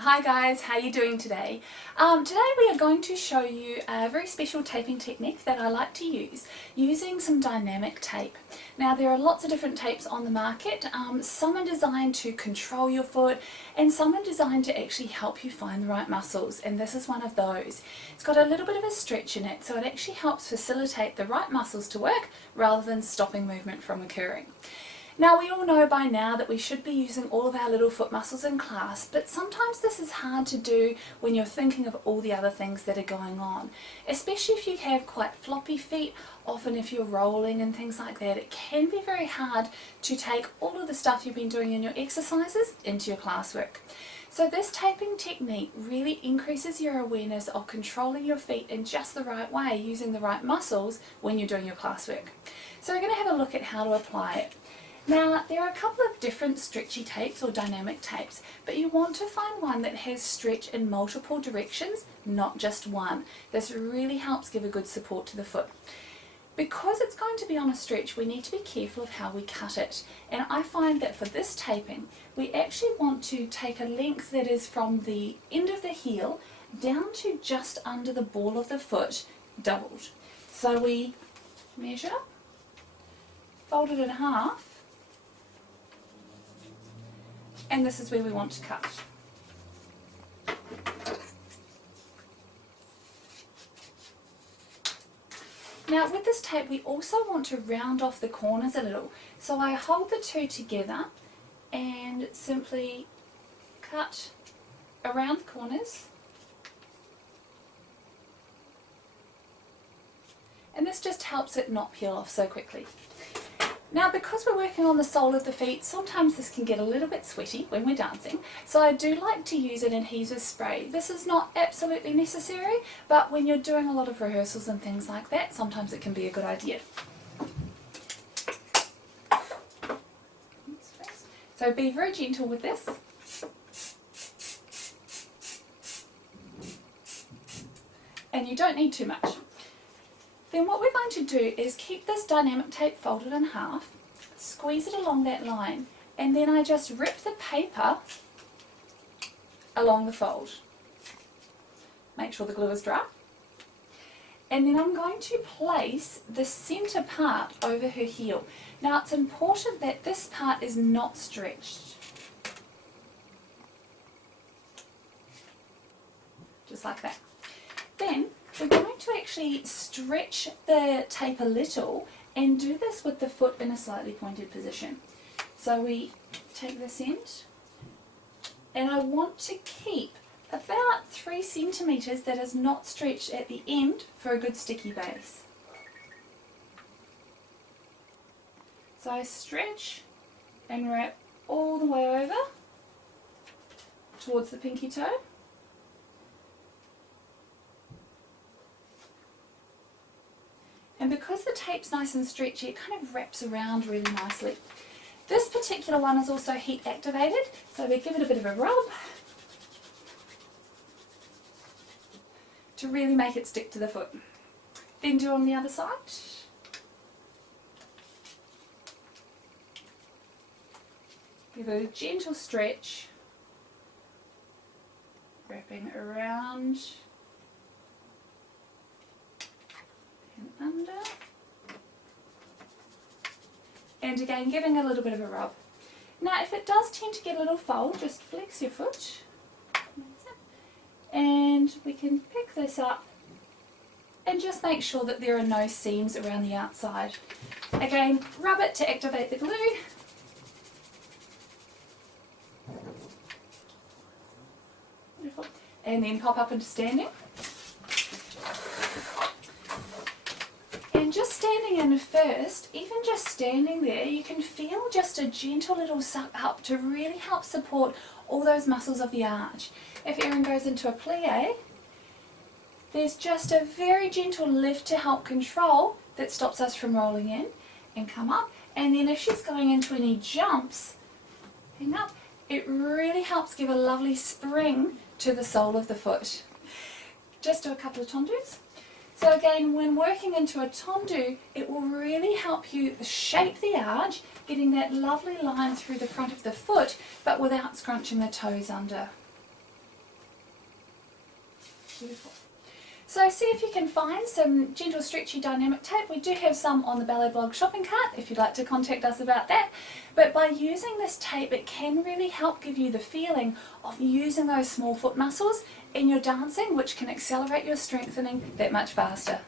Hi guys, how are you doing today? Today we are going to show you a very special taping technique that I like to use using some dynamic tape. Now there are lots of different tapes on the market. Some are designed to control your foot and some are designed to actually help you find the right muscles, and this is one of those. It's got a little bit of a stretch in it, so it actually helps facilitate the right muscles to work rather than stopping movement from occurring. Now we all know by now that we should be using all of our little foot muscles in class, but sometimes this is hard to do when you're thinking of all the other things that are going on. Especially if you have quite floppy feet, often if you're rolling and things like that, it can be very hard to take all of the stuff you've been doing in your exercises into your classwork. So this taping technique really increases your awareness of controlling your feet in just the right way, using the right muscles when you're doing your classwork. So we're going to have a look at how to apply it. Now there are a couple of different stretchy tapes or dynamic tapes, but you want to find one that has stretch in multiple directions, not just one. This really helps give a good support to the foot. Because it's going to be on a stretch, we need to be careful of how we cut it, and I find that for this taping we actually want to take a length that is from the end of the heel down to just under the ball of the foot, doubled. So we measure, fold it in half, and this is where we want to cut. Now with this tape we also want to round off the corners a little, so I hold the two together and simply cut around the corners, and this just helps it not peel off so quickly. Now because we're working on the sole of the feet, sometimes this can get a little bit sweaty when we're dancing, so I do like to use an adhesive spray. This is not absolutely necessary, but when you're doing a lot of rehearsals and things like that, sometimes it can be a good idea. So be very gentle with this. And you don't need too much. Then what we're going to do is keep this dynamic tape folded in half, squeeze it along that line, and then I just rip the paper along the fold. Make sure the glue is dry. And then I'm going to place the centre part over her heel. Now it's important that this part is not stretched. Just like that. Then we're going to actually stretch the tape a little and do this with the foot in a slightly pointed position. So we take this end, and I want to keep about 3 centimetres that is not stretched at the end for a good sticky base. So I stretch and wrap all the way over towards the pinky toe. And because the tape's nice and stretchy, it kind of wraps around really nicely. This particular one is also heat activated, so we give it a bit of a rub to really make it stick to the foot. Then do on the other side. Give it a gentle stretch, wrapping around and under, and again giving a little bit of a rub. Now if it does tend to get a little fold, just flex your foot, and we can pick this up and just make sure that there are no seams around the outside. Again, rub it to activate the glue. Beautiful. And then pop up into standing. And just standing in first, even just standing there, you can feel just a gentle little suck up to really help support all those muscles of the arch. If Erin goes into a plie, there's just a very gentle lift to help control that stops us from rolling in and come up. And then if she's going into any jumps, hang up, it really helps give a lovely spring to the sole of the foot. Just do a couple of tendus. So again, when working into a tendu, it will really help you shape the arch, getting that lovely line through the front of the foot, but without scrunching the toes under. Beautiful. So see if you can find some gentle stretchy dynamic tape. We do have some on the Ballet blog shopping cart if you'd like to contact us about that. But by using this tape, it can really help give you the feeling of using those small foot muscles in your dancing, which can accelerate your strengthening that much faster.